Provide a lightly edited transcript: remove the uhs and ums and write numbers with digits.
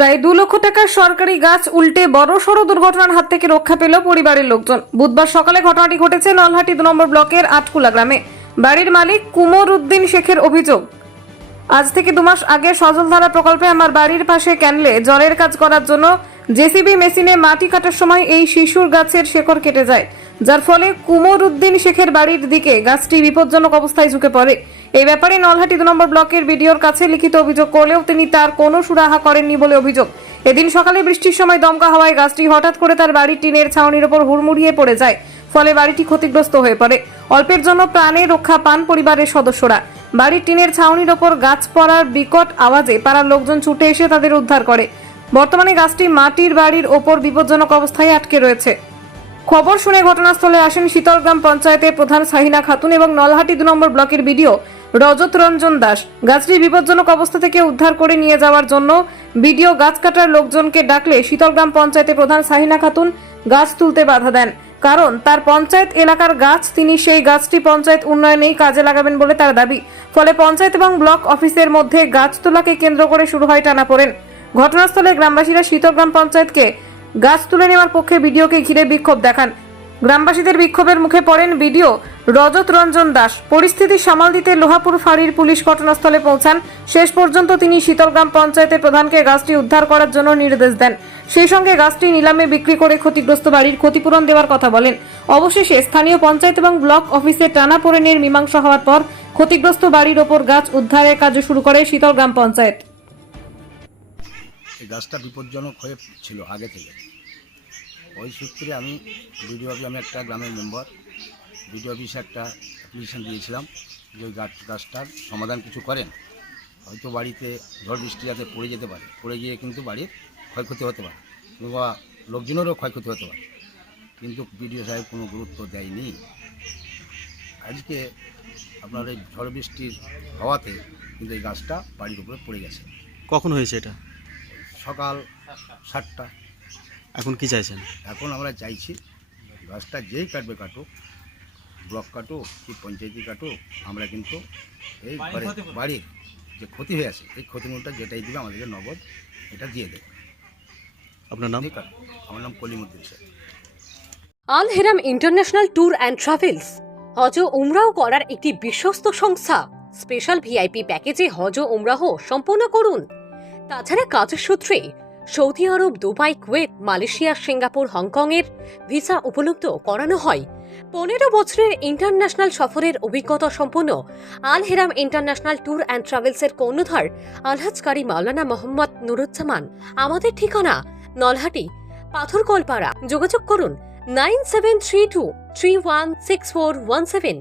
প্রায় 2 লক্ষ টাকার সরকারি গাছ উল্টে বড়সড় দুর্ঘটনার হাত থেকে রক্ষা পেল পরিবারের লোকজন। বুধবার সকালে ঘটনাটি ঘটেছে নলহাটি 2 নম্বর ব্লকের আটকুলা গ্রামে। বাড়ির মালিক কুমর উদ্দিন শেখের অভিযোগ, আজ থেকে 2 মাস আগে সজলধারা প্রকল্পে আমার বাড়ির পাশে ক্যানলে জলের কাজ করার জন্য জেসিবি মেশিনে মাটি কাটার সময় এই শিশুর গাছের শেকড় কেটে যায়, যার ফলে কুমর উদ্দিন শেখের বাড়ির দিকে গাছটি বিপজ্জনক অবস্থায় ঝুঁকে পড়ে। এই ব্যাপারে নলহাটি 2 নম্বর ব্লকের বিডিওর কাছে লিখিত অভিযোগ করলেও তিনি তার কোনো সুরাহা করেননি বলে অভিযোগ। এদিন সকালে বৃষ্টির সময় দমকা হাওয়ায় গাছটি হঠাৎ করে তার বাড়ির টিনের ছাউনির উপর হুড়মুড়িয়ে পড়ে যায়, ফলে বাড়িটি ক্ষতিগ্রস্ত হয়ে পড়ে। অল্পের জন্য প্রাণে রক্ষা পান পরিবারের সদস্যরা। বাড়ির টিনের ছাউনির ওপর গাছ পড়ার বিকট আওয়াজে পাড়ার লোকজন ছুটে এসে তাদের উদ্ধার করে। বর্তমানে গাছটি মাটির বাড়ির ওপর বিপজ্জনক অবস্থায় আটকে রয়েছে। খবর শুনে ঘটনাস্থলে আসেন শীতলগ্রাম পঞ্চায়েতের প্রধান সাহিনা খাতুন এবং নলহাটি 2 নম্বর ব্লকের বিডিও রজত রঞ্জন দাস। গাছটি বিপজ্জনক অবস্থা থেকে উদ্ধার করে নিয়ে যাওয়ার জন্য বিডিও গাছ কাটার লোকজনকে ডাকলে শীতলগ্রাম পঞ্চায়েতের প্রধান সাহিনা খাতুন গাছ তুলতে বাধা দেন, কারণ তার পঞ্চায়েত এলাকার গাছ, তিনি সেই গাছটি পঞ্চায়েত উন্নয়নেই কাজে লাগাবেন বলে তার দাবি। ফলে পঞ্চায়েত এবং ব্লক অফিসের মধ্যে গাছ তোলাকে কেন্দ্র করে শুরু হয় টানাপোড়েন। ঘটনাস্থলে গ্রামবাসীরা শীতলগ্রাম পঞ্চায়েতকে গাছ তুলে নেওয়ার পক্ষে বিডিওকে ঘিরে বিক্ষোভ দেখান। গ্রামবাসীদের বিক্ষোভের মুখে পড়েন বিডিও রজত রঞ্জন দাস। পরিস্থিতি সামাল দিতে লোহাপুর ফাঁড়ির পুলিশ ঘটনাস্থলে পৌঁছান। শেষ পর্যন্ত তিনি শীতলগ্রাম পঞ্চায়েতের প্রধানকে গাছটি উদ্ধার করার জন্য নির্দেশ দেন। সেই সঙ্গে গাছটি নিলামে বিক্রি করে ক্ষতিগ্রস্ত বাড়ির ক্ষতিপূরণ দেওয়ার কথা বলেন। অবশেষে স্থানীয় পঞ্চায়েত এবং ব্লক অফিসে টানাপোড়েনের মীমাংসা হওয়ার পর ক্ষতিগ্রস্ত বাড়ির ওপর গাছ উদ্ধারের কাজ শুরু করে শীতলগ্রাম পঞ্চায়েত। এই গাছটা বিপজ্জনক হয়ে ছিল আগে থেকে। ওই সূত্রে আমি বিডিও অফিসে, আমি একটা গ্রামের মেম্বার, বিডিও অফিসে একটা অ্যাপ্লিকেশান দিয়েছিলাম যে ওই গাছটার সমাধান কিছু করেন। হয়তো বাড়িতে ঝড় বৃষ্টি যাতে পড়ে যেতে পারে, পড়ে গিয়ে কিন্তু বাড়ির ক্ষয়ক্ষতি হতে পারে কিংবা লোকজনেরও ক্ষয়ক্ষতি হতে পারে, কিন্তু বিডিও সাহেব কোনো গুরুত্ব দেয়নি। আজকে আপনার এই ঝড় বৃষ্টির হওয়াতে কিন্তু এই গাছটা বাড়ির উপরে পড়ে গেছে। কখন হয়েছে এটা? সকাল 7টা। এখন কি চাইছেন? এখন আমরা চাইছি গাছটা যেই কাটবে কাটুক, ব্লক কাটুক কি পঞ্চায়েতি কাটুক, আমরা কিন্তু এই বাড়ির যে ক্ষতি হয়ে আছে এই ক্ষতিমূলটা যেটাই দিবে আমাদেরকে নগদ এটা দিয়ে দেবে। আপনার নাম? আমার নাম কলিমুদ্দিন শেখ। আল Heram international tour and travels হজ ও উমরাহ করার একটি বিশ্বস্ত সংস্থা। স্পেশাল ভিআইপি প্যাকেজে হজ ও উমরাহ সম্পূর্ণ করুন। তাছাড়া কাজের সূত্রে Saudi Arab, Dubai, Kuwait, Malaysia, Singapore, Hong Kong এর ভিসা উপলব্ধ করানো হয়। 15 বছরের ইন্টারন্যাশনাল সফরের অভিজ্ঞতা সম্পন্ন Al Heram international tour and ট্রাভেলসের কর্ণধার আলহাজ কারি মাওলানা মোহাম্মদ নুরুজ্জামান। আমাদের ঠিকানা নলহাটি, পাথরকলপাড়া। যোগাযোগ করুন 9732316417